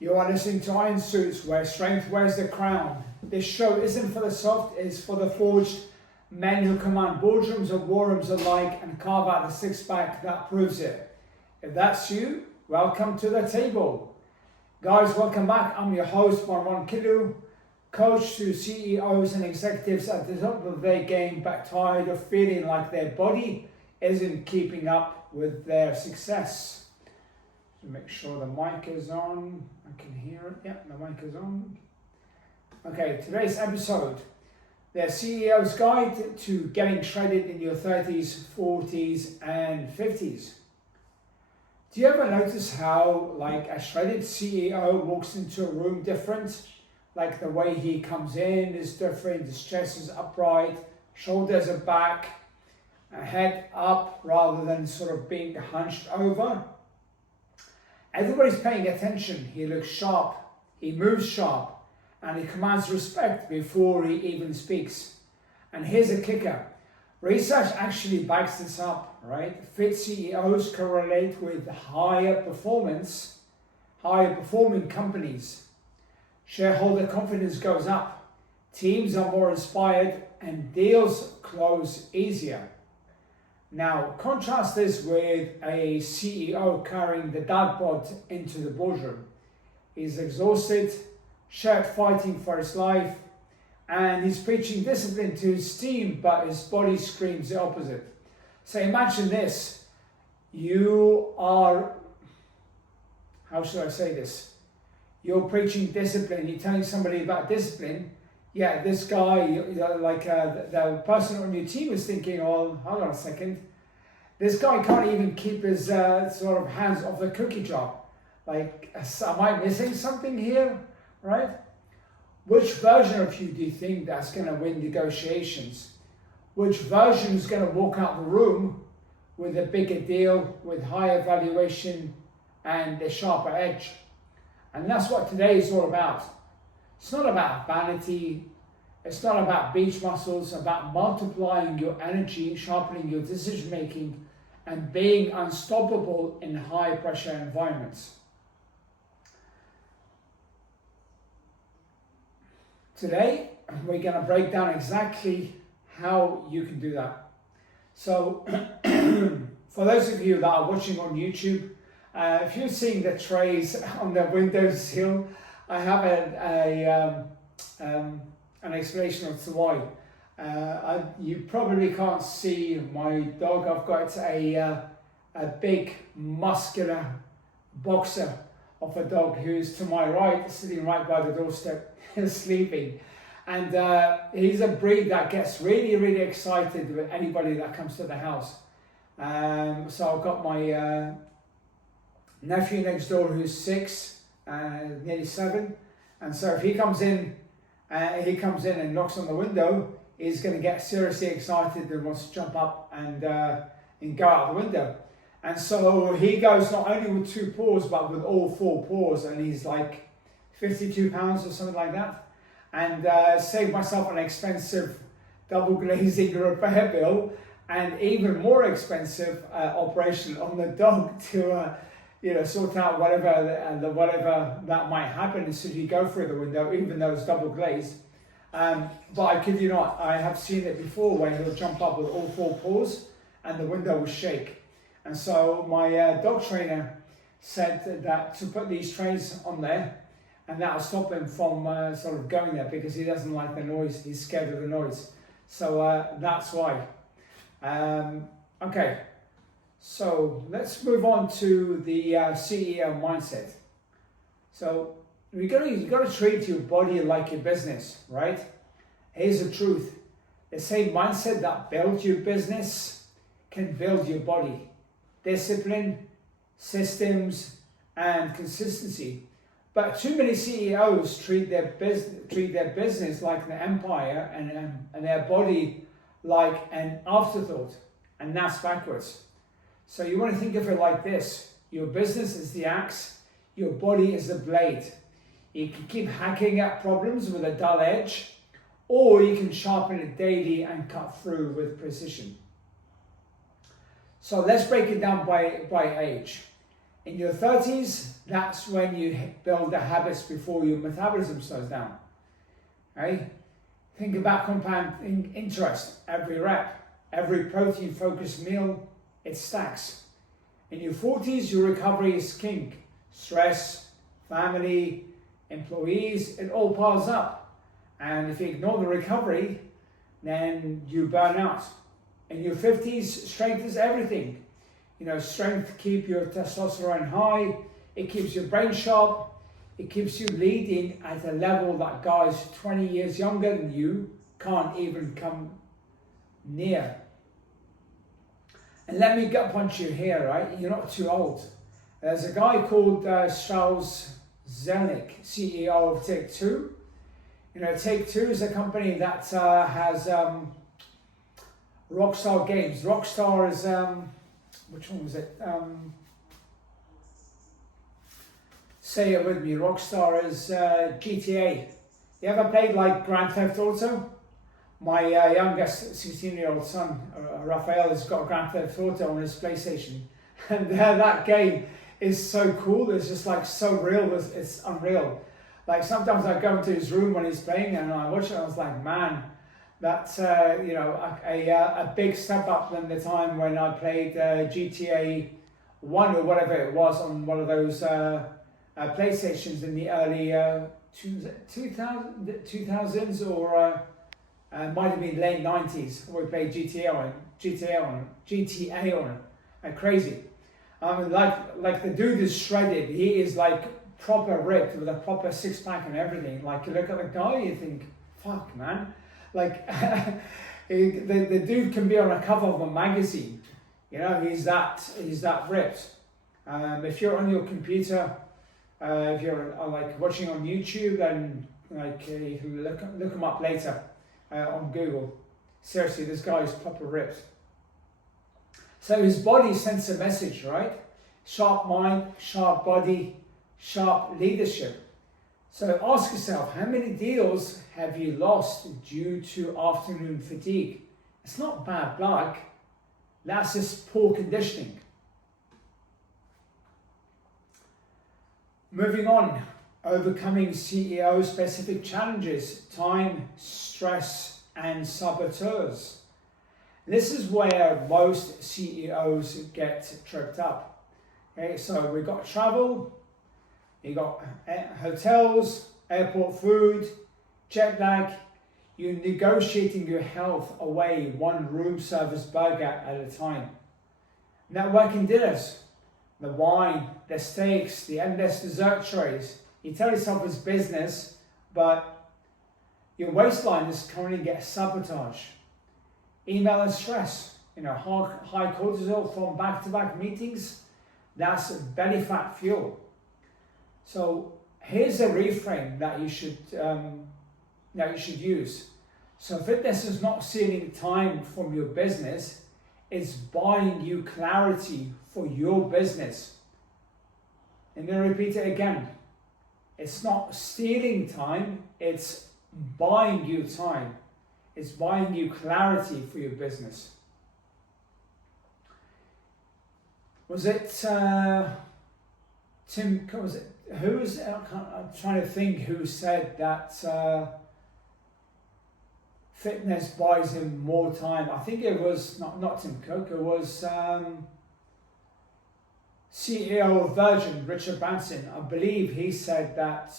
You are listening to Iron Suits, where strength wears the crown. This show isn't for the soft, it's for the forged men who command boardrooms or war rooms alike and carve out the six-pack that proves it. If that's you, welcome to the table. Guys, welcome back. I'm your host, Marwan Killu, coach to CEOs and executives at the top of their game, but tired of feeling like their body isn't keeping up with their success. So make sure the mic is on. I can hear it. Yeah, the mic is on. Okay, today's episode, the CEO's Guide to Getting Shredded in Your 30s, 40s, and 50s. Do you ever notice how, like, a shredded CEO walks into a room different? Like the way he comes in is different, his chest is upright, shoulders are back, head up rather than sort of being hunched over. Everybody's paying attention. He looks sharp, he moves sharp, and he commands respect before he even speaks. And here's a kicker. Research actually backs this up, right? Fit CEOs correlate with higher performing companies. Shareholder confidence goes up, teams are more inspired, and deals close easier. Now, contrast this with a CEO carrying the dad bod into the boardroom. He's exhausted, shirt fighting for his life, and he's preaching discipline to his team, but his body screams the opposite. So imagine this. You are, how should I say this? You're preaching discipline, you're telling somebody about discipline. Yeah, this guy, the person on your team is thinking, oh, hold on a second. This guy can't even keep his sort of hands off the cookie jar. Like, am I missing something here, right? Which version of you do you think that's going to win negotiations? Which version is going to walk out the room with a bigger deal, with higher valuation and a sharper edge? And that's what today is all about. It's not about vanity. It's not about beach muscles. It's about multiplying your energy, sharpening your decision making, and being unstoppable in high pressure environments. Today, we're going to break down exactly how you can do that. So, for those of you that are watching on YouTube, if you're seeing the trays on the windowsill, I have an explanation as to why. You probably can't see my dog. I've got a big muscular boxer of a dog who's to my right, sitting right by the doorstep, sleeping. And he's a breed that gets really, really excited with anybody that comes to the house. So I've got my nephew next door who's 6, nearly 7. And so if he comes in and knocks on the window, he's going to get seriously excited and wants to jump up and go out the window. And so he goes not only with 2 paws, but with all 4 paws, and he's like 52 pounds or something like that. And saved myself an expensive double glazing repair bill, and even more expensive operation on the dog to sort out whatever that might happen as soon as you go through the window, even though it's double glazed. But I kid you not, I have seen it before where he'll jump up with all 4 paws and the window will shake. And so my dog trainer said that to put these trays on there, and that'll stop him from sort of going there, because he doesn't like the noise, he's scared of the noise. So that's why. Okay, so let's move on to the CEO mindset. So you got to treat your body like your business, right? Here's the truth. The same mindset that builds your business can build your body. Discipline, systems, and consistency. But too many CEOs treat their business like an empire and their body like an afterthought, and that's backwards. So you want to think of it like this. Your business is the axe, your body is the blade. You can keep hacking at problems with a dull edge, or you can sharpen it daily and cut through with precision. So let's break it down by age. In your 30s, that's when you build the habits before your metabolism slows down. Okay? Think about compound interest. Every rep, every protein-focused meal, it stacks. In your 40s, your recovery is king. Stress, family, employees, it all piles up. And if you ignore the recovery, then you burn out. In your 50s, strength is everything. You know, strength keeps your testosterone high, it keeps your brain sharp, it keeps you leading at a level that guys 20 years younger than you can't even come near. And let me gut punch you here, right? You're not too old. There's a guy called Strauss Zelnick, CEO of Take-Two. You know, Take-Two is a company that has Rockstar Games. Rockstar is, which one was it? Say it with me. Rockstar is GTA. You ever played like Grand Theft Auto? My youngest 16-year-old son, Raphael, has got Grand Theft Auto on his PlayStation. And that game is so cool. It's just like so real. It's unreal. Like sometimes I go into his room when he's playing and I watch it and I was like, man, that's you know, a big step up than the time when I played GTA 1 or whatever it was on one of those PlayStations in the early 2000s or might have been late 90s. We played GTA on it. Crazy. Like the dude is shredded. He is like proper ripped with a proper six-pack and everything. Like you look at the guy, you think, fuck, man. Like the dude can be on a cover of a magazine. You know, he's that ripped. If you're on your computer, if you're like watching on YouTube, and like you can look him up later on Google. Seriously, this guy is proper ripped. So his body sends a message, right? Sharp mind, sharp body, sharp leadership. So ask yourself, how many deals have you lost due to afternoon fatigue? It's not bad luck, that's just poor conditioning. Moving on, overcoming CEO specific challenges, time, stress, and saboteurs. This is where most CEOs get tripped up. Okay, so we've got travel, you got hotels, airport food, jet lag. You're negotiating your health away one room service burger at a time. Networking dinners, the wine, the steaks, the endless dessert trays. You tell yourself it's business, but your waistline is currently getting sabotaged. Email and stress, you know, high cortisol from back-to-back meetings, that's belly fat fuel. So here's a reframe that you should use. So fitness is not stealing time from your business, it's buying you clarity for your business. I'm going to repeat it again. It's not stealing time, it's buying you time. It's buying you clarity for your business. Was it Tim? Was it who was? I'm trying to think who said that fitness buys him more time. I think it was not Tim Cook. It was CEO of Virgin, Richard Branson. I believe he said that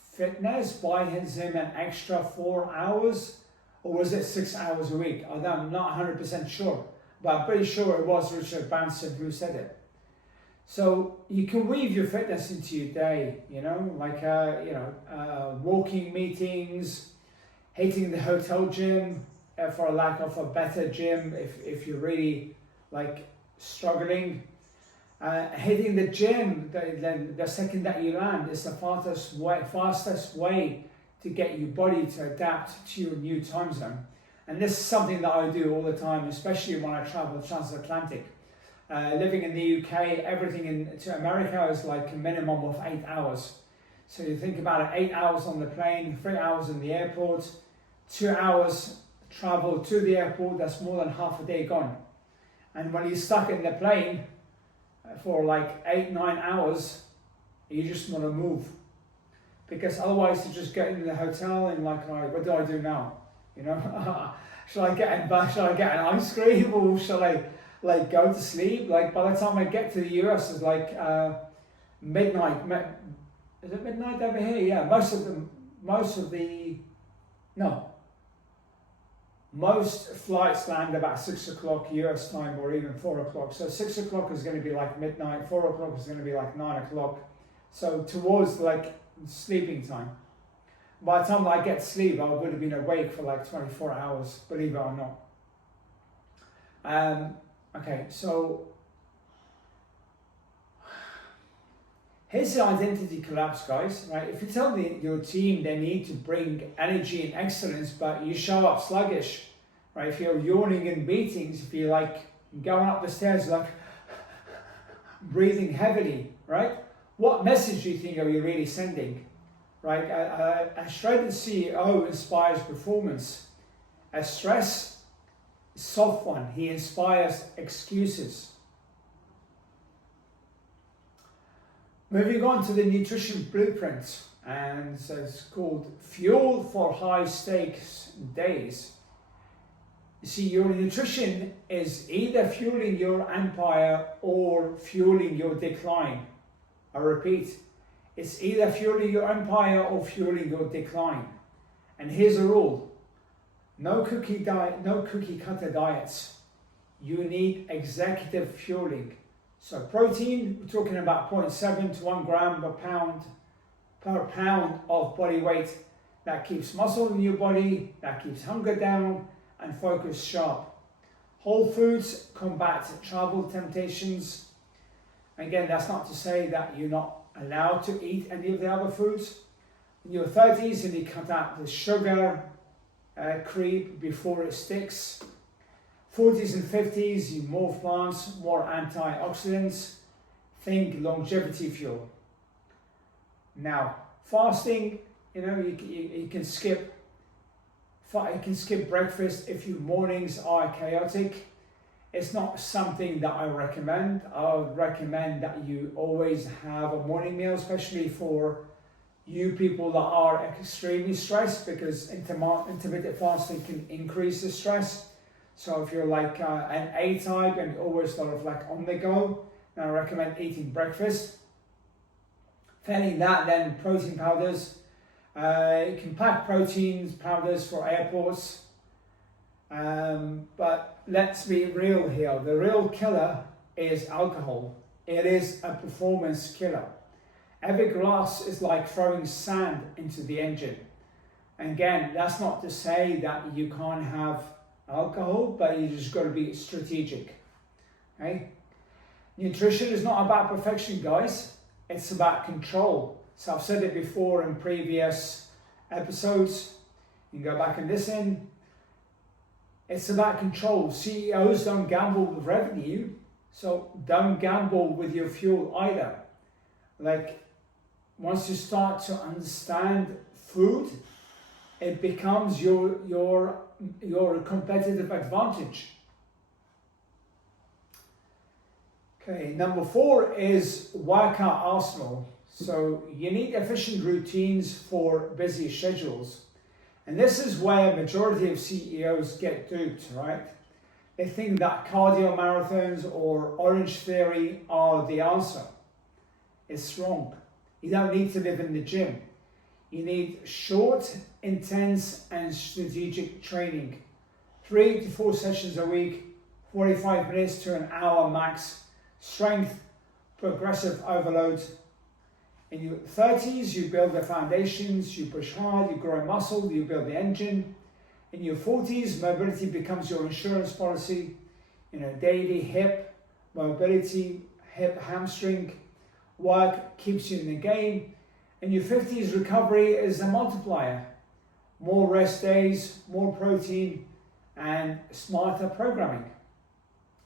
fitness buys him an extra 4 hours. Or was it 6 hours a week? I'm not 100% sure, but I'm pretty sure it was Richard Branson who said it. So you can weave your fitness into your day, you know, like walking meetings, hitting the hotel gym for a lack of a better gym if you're really like struggling. Hitting the gym, the second that you land is the fastest way to get your body to adapt to your new time zone. And this is something that I do all the time, especially when I travel transatlantic. Living in the UK, everything to America is like a minimum of 8 hours. So you think about it, 8 hours on the plane, 3 hours in the airport, 2 hours travel to the airport, that's more than half a day gone. And when you're stuck in the plane, for like 8-9 hours, you just want to move. Because otherwise you just get into the hotel and like, all right, what do I do now? You know, shall I get an ice cream, or shall I like go to sleep? Like by the time I get to the US, it's like midnight. Is it midnight over here? Yeah, most flights land about 6 o'clock US time, or even 4 o'clock. So 6 o'clock is going to be like midnight, 4 o'clock is going to be like 9 o'clock. So towards like sleeping time. By the time I get sleep, I would have been awake for like 24 hours, believe it or not. Okay, so here's the identity collapse, guys, right? If you tell your team they need to bring energy and excellence, but you show up sluggish, right? If you're yawning in meetings, if you're like going up the stairs, like breathing heavily, right? What message do you think are you really sending, right? A shredded CEO inspires performance. A stress soft one, he inspires excuses. Moving on to the nutrition blueprint, and so it's called Fuel for High Stakes Days. You see, your nutrition is either fueling your empire or fueling your decline. I repeat, it's either fueling your empire or fueling your decline. And here's a rule: no cookie cutter diets. You need executive fueling. So protein, we're talking about 0.7 to 1 gram per pound of body weight. That keeps muscle in your body, that keeps hunger down and focus sharp. Whole foods combat travel temptations. Again, that's not to say that you're not allowed to eat any of the other foods. In your 30s, you need to cut out the sugar creep before it sticks. 40s and 50s, you more plants, more antioxidants. Think longevity fuel. Now, fasting, you can skip. You can skip breakfast if your mornings are chaotic. It's not something that I recommend. I would recommend that you always have a morning meal, especially for you people that are extremely stressed, because intermittent fasting can increase the stress. So if you're like an A type and you're always sort of like on the go, then I recommend eating breakfast. Failing that, then protein powders. You can pack protein powders for airports. But let's be real here. The real killer is alcohol. It is a performance killer. Every glass is like throwing sand into the engine. And again, that's not to say that you can't have alcohol, but you just got to be strategic. Okay? Nutrition is not about perfection, guys. It's about control. So I've said it before in previous episodes. You can go back and listen. It's about control. CEOs don't gamble with revenue, so don't gamble with your fuel either. Like, once you start to understand food, it becomes your competitive advantage. Okay, number 4 is workout arsenal. So you need efficient routines for busy schedules. And this is where a majority of CEOs get duped, right? They think that cardio marathons or Orange Theory are the answer. It's wrong. You don't need to live in the gym. You need short, intense, and strategic training. 3 to 4 sessions a week, 45 minutes to an hour max. Strength, progressive overload. In your 30s, you build the foundations, you push hard, you grow muscle, you build the engine. In your 40s, mobility becomes your insurance policy. Daily hip mobility, hip hamstring work keeps you in the game. In your 50s, recovery is a multiplier. More rest days, more protein, and smarter programming.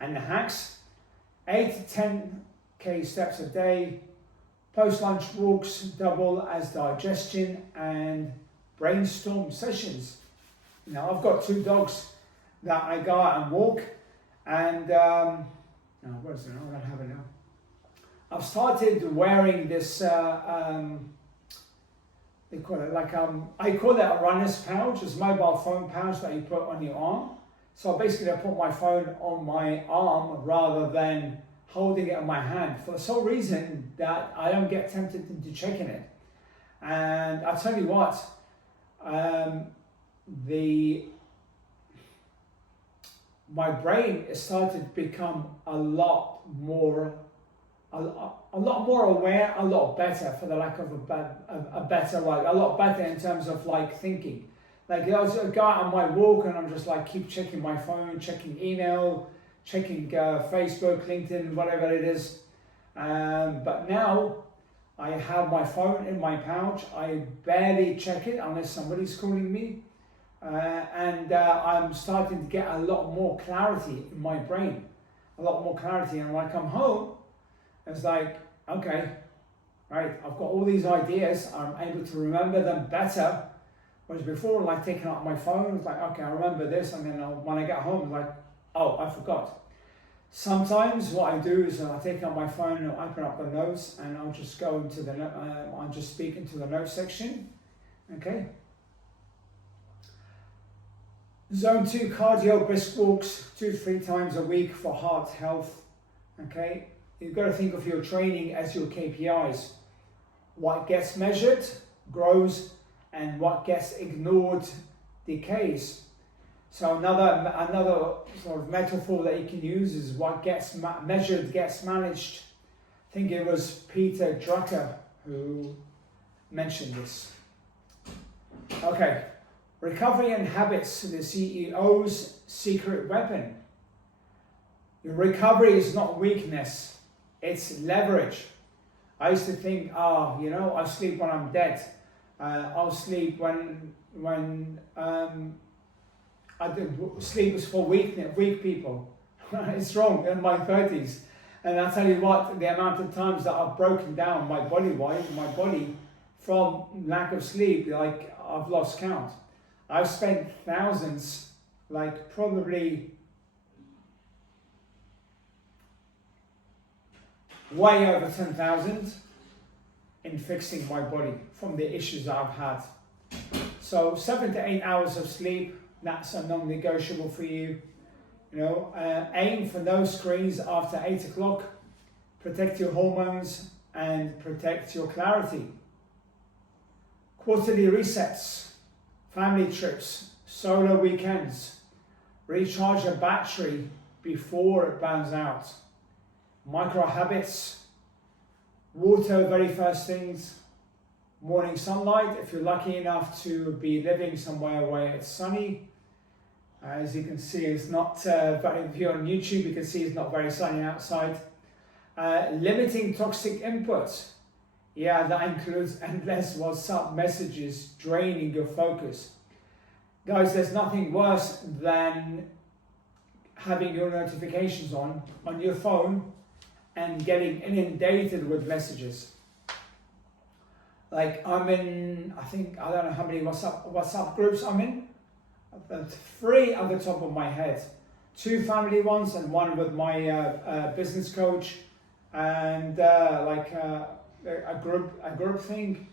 And the hacks, 8 to 10k steps a day, post-lunch walks double as digestion, and brainstorm sessions. Now, I've got 2 dogs that I go out and walk, and, what is it? I don't have it now. I've started wearing this, they call it like, I call it a runner's pouch. It's a mobile phone pouch that you put on your arm. So basically I put my phone on my arm rather than holding it in my hand for the sole reason that I don't get tempted into checking it. And I'll tell you what, my brain has started to become a lot more aware, a lot better, for the lack of a better, like a lot better in terms of like thinking. Like I was go out on my walk and I'm just like keep checking my phone, checking email, checking Facebook, LinkedIn, whatever it is. But now I have my phone in my pouch. I barely check it unless somebody's calling me. And I'm starting to get a lot more clarity in my brain, a lot more clarity. And when I come home, it's like, okay, right, I've got all these ideas. I'm able to remember them better. Whereas before, like taking out my phone, it's like, okay, I remember this. And then when I get home, it's like, oh, I forgot. Sometimes what I do is I take out my phone and I'll open up the notes and I'll just go into the, I'll just speak into the notes section, okay? Zone 2 cardio, brisk walks 2 to 3 times a week for heart health, okay? You've got to think of your training as your KPIs. What gets measured grows and what gets ignored decays. So another sort of metaphor that you can use is what gets measured gets managed. I think it was Peter Drucker who mentioned this. Okay, recovery and habits, the CEO's secret weapon. Your recovery is not weakness, it's leverage. I used to think, I'll sleep when I'm dead. I'll sleep when I did, sleep is for weak people. It's wrong in my 30s. And I'll tell you what, the amount of times that I've broken down my body from lack of sleep, like I've lost count. I've spent thousands, like probably way over 10,000 in fixing my body from the issues that I've had. So 7 to 8 hours of sleep, that's a non-negotiable for you. Aim for no screens after 8 o'clock. Protect your hormones and protect your clarity. Quarterly resets, family trips, solo weekends. Recharge your battery before it burns out. Micro habits, water very first things. Morning sunlight, if you're lucky enough to be living somewhere where it's sunny. As you can see, it's not, if you're on YouTube, you can see it's not very sunny outside. Limiting toxic inputs. Yeah, that includes endless WhatsApp messages draining your focus. Guys, there's nothing worse than having your notifications on your phone and getting inundated with messages. Like I'm in, I don't know how many WhatsApp groups I'm in. 3 at the top of my head. 2 family ones and 1 with my business coach, and a group thing.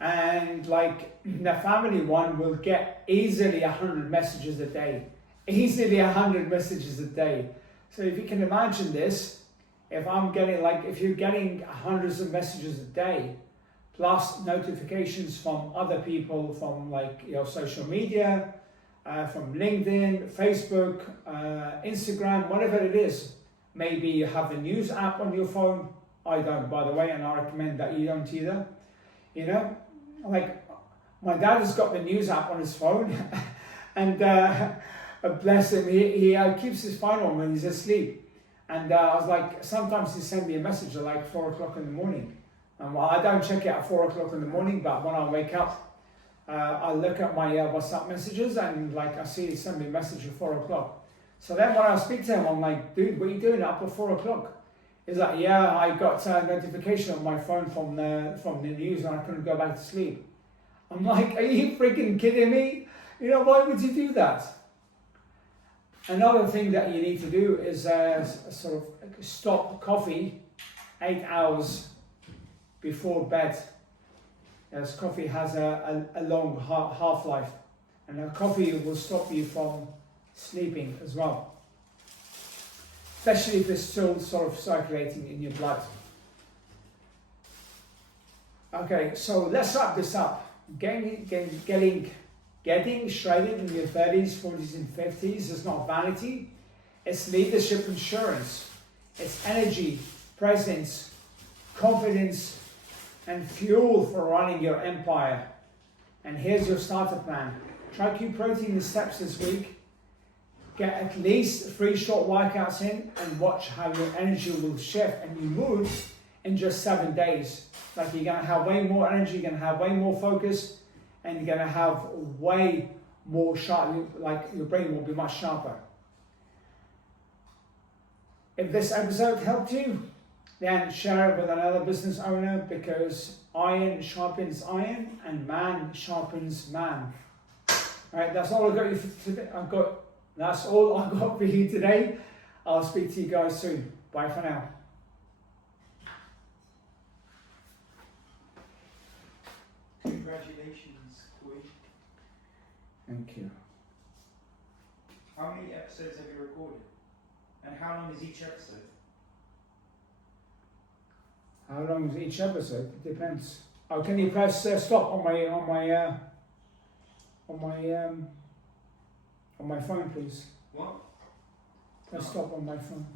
And like the family one will get easily 100 messages a day. Easily 100 messages a day. So if you can imagine this, if you're getting hundreds of messages a day, plus notifications from other people, from like your social media, from LinkedIn, Facebook, Instagram, whatever it is. Maybe you have the news app on your phone. I don't, by the way, and I recommend that you don't either. Like my dad has got the news app on his phone, and bless him, he keeps his phone on when he's asleep. And I was like, sometimes he sends me a message at like 4 o'clock in the morning. And well, I don't check it at 4 o'clock in the morning, but when I wake up, I look at my WhatsApp messages and like I see he sent me a message at 4 o'clock. So then when I speak to him, I'm like, dude, what are you doing up at 4 o'clock? He's like, yeah, I got a notification on my phone from the news and I couldn't go back to sleep. I'm like, are you freaking kidding me? Why would you do that? Another thing that you need to do is sort of stop coffee 8 hours before bed, as coffee has a long half-life, and coffee will stop you from sleeping as well, especially if it's still sort of circulating in your blood. Okay, so let's wrap this up. Getting shredded in your 30s, 40s and 50s is not vanity, it's leadership insurance. It's energy, presence, confidence, and fuel for running your empire. And here's your starter plan. Try keep protein in steps this week. Get at least 3 short workouts in and watch how your energy will shift and your mood in just 7 days. Like, you're gonna have way more energy, you're gonna have way more focus, and you're gonna have way more sharp, like your brain will be much sharper. If this episode helped you, then share it with another business owner, because iron sharpens iron and man sharpens man. Alright, that's all I got you for today. That's all I got for you today. I'll speak to you guys soon. Bye for now. Congratulations, Koi. Thank you. How many episodes have you recorded? And how long is each episode? How long is each episode? It depends. Oh, can you press stop on my phone, please? What? Press stop on my phone.